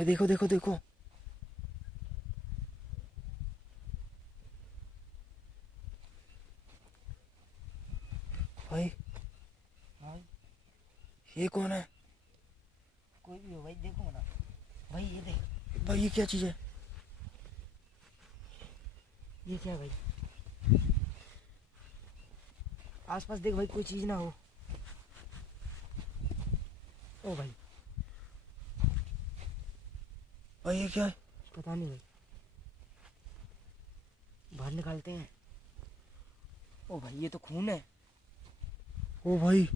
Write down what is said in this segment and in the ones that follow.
भाई देखो देखो देखो। भाई भाई ये कौन है? कोई भी हो भाई, देखो ना भाई, ये देख। भाई ये क्या चीज़ है? ये क्या है भाई? आसपास देख भाई, कोई चीज ना हो। ओ भाई, भाई ये क्या है? पता नहीं भाई, बाहर निकालते हैं। ओ भाई, ये तो खून है। ओ भाई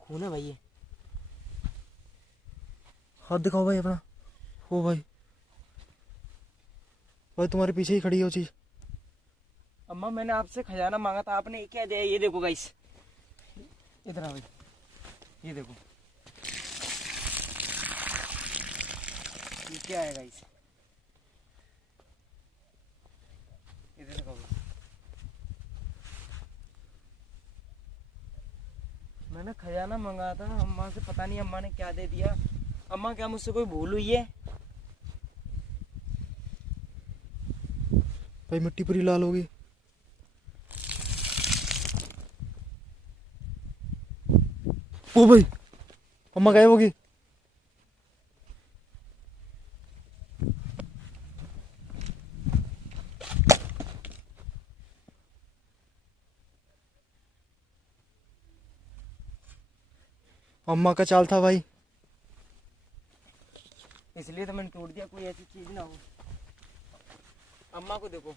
खून है भाई ये। हाथ दिखाओ भाई अपना। ओ भाई, भाई तुम्हारे पीछे ही खड़ी है वो चीज़। अम्मा, मैंने आपसे खजाना मांगा था, आपने ये क्या दिया? ये देखो गाइस, इधर आ भाई, ये देखो, ये क्या है गाइस? इधर देखो भाई। मैंने खजाना मंगाया था अम्मा से, पता नहीं अम्मा ने क्या दे दिया। अम्मा, क्या मुझसे कोई भूल हुई है? भाई मिट्टी पूरी लाल होगी। ओ भाई, अम्मा गायब होगी। अम्मा का चाल था भाई। इसलिए तो मैंने तोड़ दिया, कोई ऐसी चीज ना हो। अम्मा को देखो।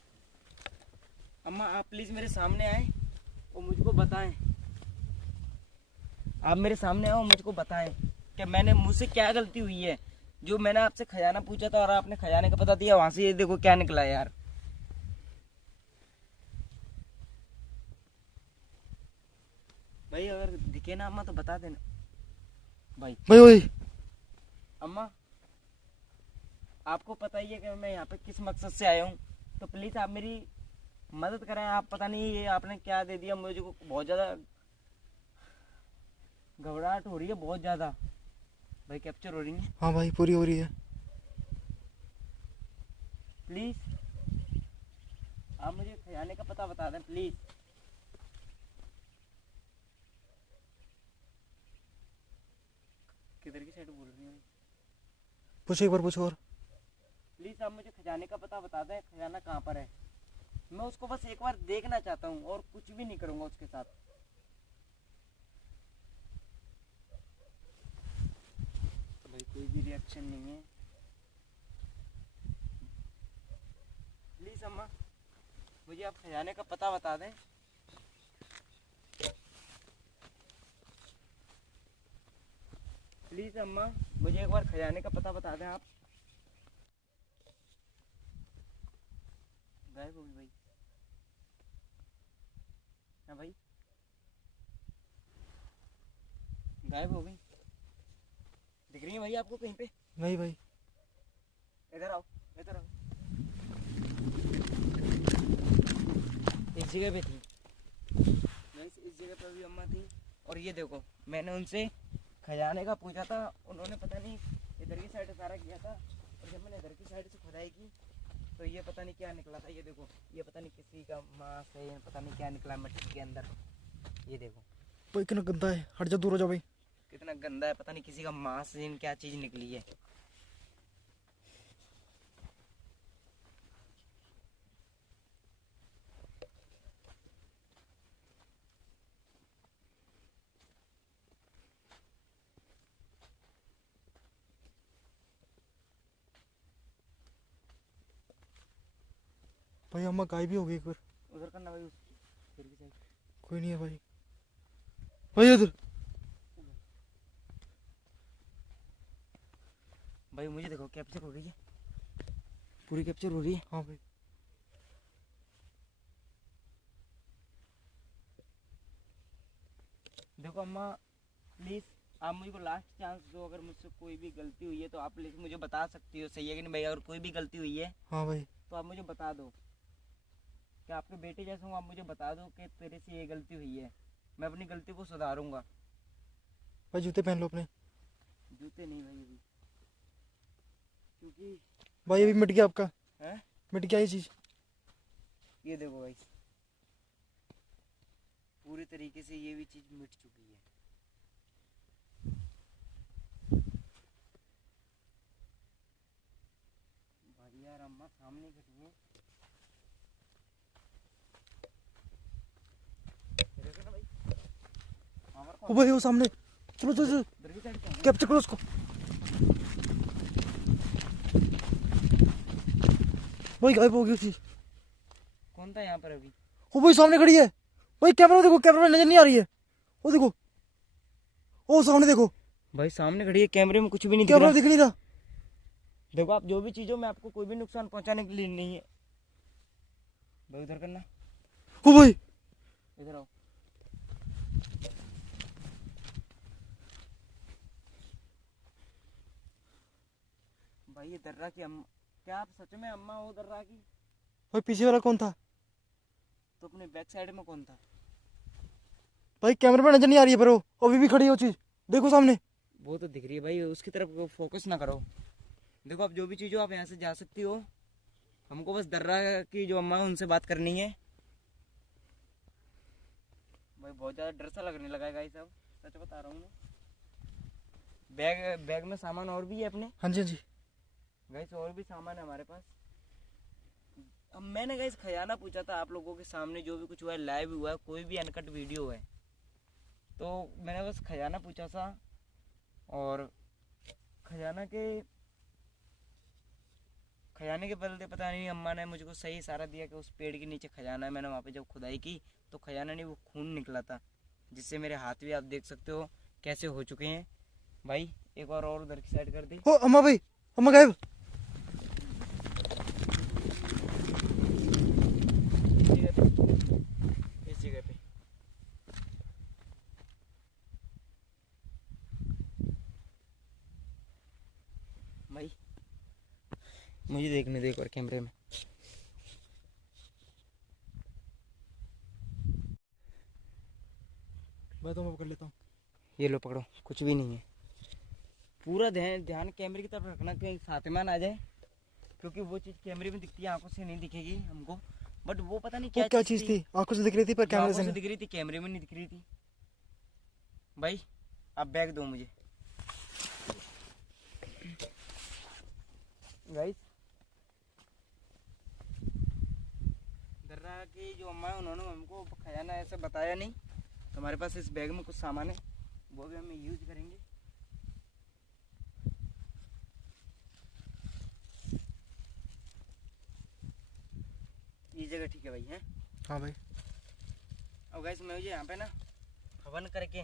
अम्मा, आप प्लीज मेरे सामने आए और मुझको बताएं। आप मेरे सामने आओ, मुझको बताएं कि मैंने, मुझसे क्या गलती हुई है। जो मैंने आपसे खजाना पूछा था और आपने खजाने का पता दिया, वहां से ये देखो क्या निकला है यार। भाई अगर दिखे ना अम्मा तो बता देना भाई। भाई ओए, अम्मा, आपको पता ही है कि मैं यहाँ पे किस मकसद से आया हूँ, तो प्लीज आप मेरी मदद करें। आप, पता नहीं ये आपने क्या दे दिया, मुझे को बहुत ज्यादा घबराहट हो रही है, बहुत ज्यादा। भाई कैप्चर हो रही है हाँ भाई पूरी हो रही है। प्लीज। आप मुझे खजाने का पता बता दें प्लीज। किधर की साइड बोल रही है? पूछ एक बार, पूछ और। प्लीज आप मुझे खजाने का पता बता दें, खजाना कहाँ पर है। मैं उसको बस एक बार देखना चाहता हूँ और कुछ भी नहीं करूंगा उसके साथ। भाई कोई भी रिएक्शन नहीं है। प्लीज अम्मा, मुझे आप खजाने का पता बता दें। प्लीज अम्मा, मुझे एक बार खजाने का पता बता दें आप। गायब हो गई भाई। हाँ भाई, गायब हो गई। दिख रही है भाई आपको कहीं पे? नहीं भाई। इधर आओ, इधर आओ। इस जगह पे थी गाइस, इस जगह पे भी अम्मा थी। और ये देखो, मैंने उनसे खजाने का पूछा था, उन्होंने पता नहीं इधर की साइड इशारा किया था, और जब मैंने इधर की साइड से खुदाई की तो ये पता नहीं क्या निकला था। ये देखो, ये पता नहीं किसी का मांस है, पता नहीं क्या निकला मिट्टी के अंदर। ये देखो भाई कितना गंदा है, हट जा, दूर हो जा भाई। कितना गंदा है, पता नहीं किसी का मांस क्या चीज निकली है। भाई अम्मा गायब भी हो गई एक बार। उधर करना भाई, उसकी इधर की साइड। कोई नहीं है भाई। भाई उधर। भाई मुझे देखो, कैप्चर हो रही है, पूरी कैप्चर हो रही है। हाँ भाई। देखो अम्मा, प्लीज आप मुझे लास्ट चांस दो। अगर मुझसे कोई भी गलती हुई है तो आप प्लीज मुझे बता सकती हो, सही है कि नहीं भाई? अगर कोई भी गलती हुई है हाँ भाई। तो आप मुझे बता दो। कि आपके बेटे जैसे हूँ, आप मुझे बता दो कि तेरे से ये गलती हुई है, मैं अपनी गलती को सुधारूंगा। भाई जूते पहन लो अपने। जूते नहीं भाई अभी। क्योंकि भाई अभी मिट गया आपका, है मिट गया ये चीज। ये देखो गाइस, पूरी तरीके से ये भी चीज मिट चुकी है। भाई यार अम्मा सामने खड़ी है, ये देखो ना भाई, पावर ओ कौन भाई वो सामने, चलो चलो चलो इधर की साइड से कैप्चर करो उसको। भाई गायब हो गई वो चीज। कौन था यहाँ पर अभी? ओ भाई सामने खड़ी है भाई, कैमरा देखो, कैमरा में नजर नहीं आ रही है। वो देखो, ओ सामने देखो, भाई सामने खड़ी है, कैमरे में कुछ भी नहीं दिख कैमरा रहा। दिख नहीं रहा। देखो आप जो भी चीजों में आपको कोई भी नुकसान पहुंचाने के लिए नहीं है। भाई उधर करना, ओ भाई इधर आओ। भाई ये दर्रा की अम्मा, क्या आप सच में अम्मा हो दर्रा की? भाई पीछे वाला कौन था? तो अपने बैक साइड में कौन था? भाई कैमरे में नजर नहीं आ रही है, पर वो अभी भी खड़ी है वो चीज, देखो सामने। वो तो दिख रही है भाई, उसकी तरफ फोकस ना करो। देखो आप जो भी चीज़ हो आप यहाँ से जा सकती हो, हमको बस दर्रा की जो अम्मा है उनसे बात करनी है। भाई बहुत ज़्यादा डर सा लगने लगा है गाइस, अब सच बता रहा हूँ मैं। बैग बैग में सामान और भी है अपने हाँ जी हाँ जी। गाइस, और भी सामान है हमारे पास। अब मैंने गाइस खजाना पूछा था आप लोगों के सामने, जो भी कुछ हुआ है लाइव हुआ है, कोई भी अनकट वीडियो है, तो मैंने बस खजाना पूछा था। और खजाने के बदले पता नहीं अम्मा ने मुझको सही इशारा दिया कि उस पेड़ के नीचे खजाना है। मैंने वहाँ पे जब खुदाई की तो खजाना नहीं, वो खून निकला था, जिससे मेरे हाथ भी आप देख सकते हो कैसे हो चुके हैं। भाई एक बार और उधर की साइड कर दी। ओ अम्मा भाई, अम्मा गायब। इस जगह पे भाई मुझे देखने दे एक बार कैमरे में। मैं तो मैं पकड़ लेता हूँ। ये लो पकड़ो, कुछ भी नहीं है। पूरा ध्यान ध्यान कैमरे की तरफ रखना, कहीं फातिमान आ जाए, क्योंकि वो चीज़ कैमरे में दिखती है, आंखों से नहीं दिखेगी हमको। बट वो पता नहीं वो क्या चीज थी? आंखों से दिख रही थी पर कैमरे से आंखों से नहीं। दिख रही थी, कैमरे में नहीं दिख रही थी। भाई आप बैग दो मुझे। गाइस दर्रा की जो अम्मा है उन्होंने हमको खजाना ऐसे बताया नहीं। तो हमारे पास इस बैग में कुछ सामान है, वो भी हम यूज करेंगे। ये जगह ठीक है भाई, है? हाँ भाई। अब गाइस मुझे यहाँ पे ना हवन करके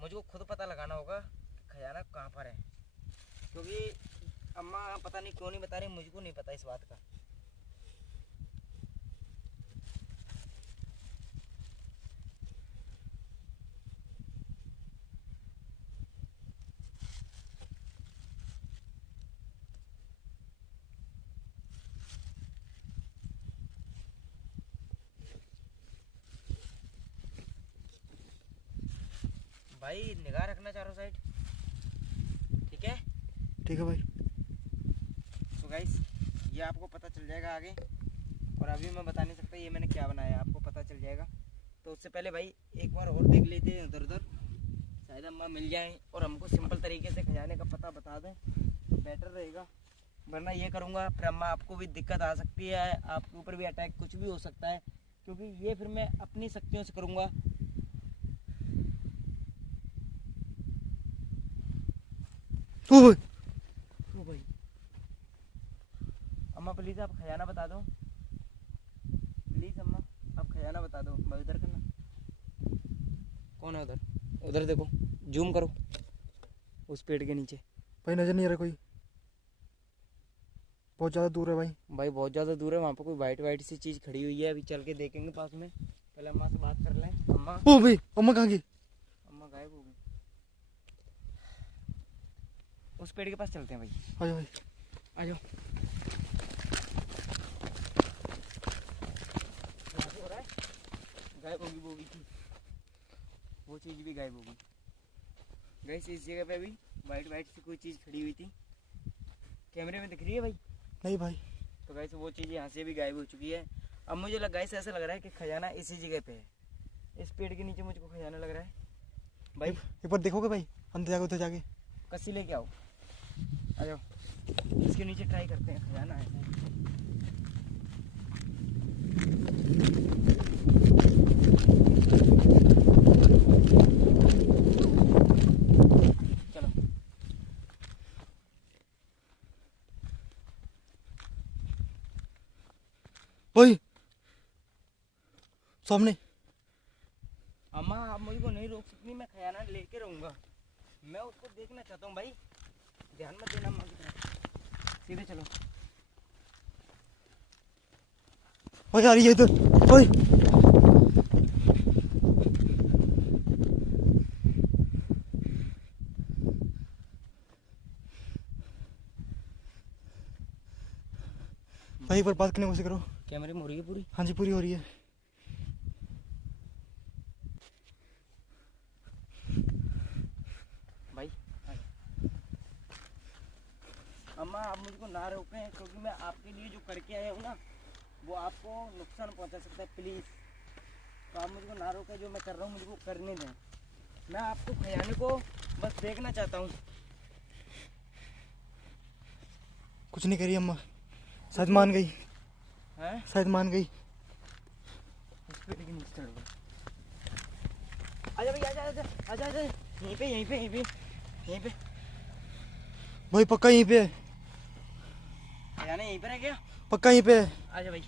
मुझको खुद पता लगाना होगा कि खजाना कहाँ पर है, क्योंकि अम्मा पता नहीं क्यों नहीं बता रही, मुझको नहीं पता इस बात का। भाई निगाह रखना चारों साइड, ठीक है? ठीक है भाई। सो गाइस ये आपको पता चल जाएगा आगे, और अभी मैं बता नहीं सकता ये मैंने क्या बनाया है, आपको पता चल जाएगा। तो उससे पहले भाई एक बार और देख लेते हैं इधर उधर, शायद अम्मा मिल जाए और हमको सिंपल तरीके से खजाने का पता बता दें तो बेटर रहेगा। वरना ये करूँगा फिर अम्मा आपको भी दिक्कत आ सकती है, आपके ऊपर भी अटैक कुछ भी हो सकता है, क्योंकि ये फिर मैं अपनी शक्तियों से करूँगा। ओ भाई, ओ भाई अम्मा प्लीज़ आप खजाना बता दो, प्लीज़ अम्मा आप खजाना बता दो। भाई उधर करना, कौन है उधर? उधर देखो, जूम करो उस पेड़ के नीचे। भाई नजर नहीं आ रहा कोई, बहुत ज्यादा दूर है भाई। भाई बहुत ज़्यादा दूर है, वहाँ पर कोई वाइट वाइट सी चीज़ खड़ी हुई है, अभी चल के देखेंगे पास में। पहले अम्मा से बात कर लें। अम्मा, ओ भाई, अम्मा कहाँ गई? अम्मा गायब हो गई। उस पेड़ के पास चलते हैं भाई, आ जाओ भाई। आ जाओ। यहाँ से हो रहा है, गायब होगी वो भी थी, वो चीज़ भी गायब होगी। गैस इस जगह पे भी वाइट वाइट सी कोई चीज़ खड़ी हुई थी, कैमरे में दिख रही है भाई? नहीं भाई। तो गाइस वो चीज़ यहाँ से भी गायब हो चुकी है। अब मुझे लग गाइस ऐसा लग रहा है कि खजाना इसी जगह पे है, इस पेड़ के नीचे मुझको खजाना लग रहा है भाई। एक बार देखोगे भाई अंदर जाके, उधर जाके कस्सी लेके आओ, आ जाओ, इसके नीचे ट्राई करते हैं, खजाना है। चलो भाई सामने। अम्मा आप मुझको नहीं रोक सकती, मैं खजाना लेके रहूँगा, मैं उसको देखना चाहता हूँ भाई, ध्यान मत देना अम्मा की तरफ, सीधे चलो। भाई आ रही है इधर भाई। भाई एक बार बात करने की कोशिश करो। कैमरे में हो रही है पूरी? हाँ जी पूरी हो रही है। भाई अम्मा आप मुझको ना रोकें, क्योंकि मैं आपके लिए जो करके आया हूँ ना वो आपको नुकसान पहुँचा सकता है, प्लीज़। तो आप मुझको ना रोकें, जो मैं कर रहा हूँ मुझको करने दें, मैं आपको खजाने को बस देखना चाहता हूँ। कुछ नहीं करी अम्मा, शायद मान गई, हैं? शायद मान गई। इस पेड़ के नीचे चढ़ गए। आजा भाई, आजा आजा आजा आजा, यहीं पे यहीं पे यहीं पे यहीं पे। भाई पक्का यहीं पे है, खजाना यहीं पर है क्या? पक्का यहीं पे है। आजा भाई।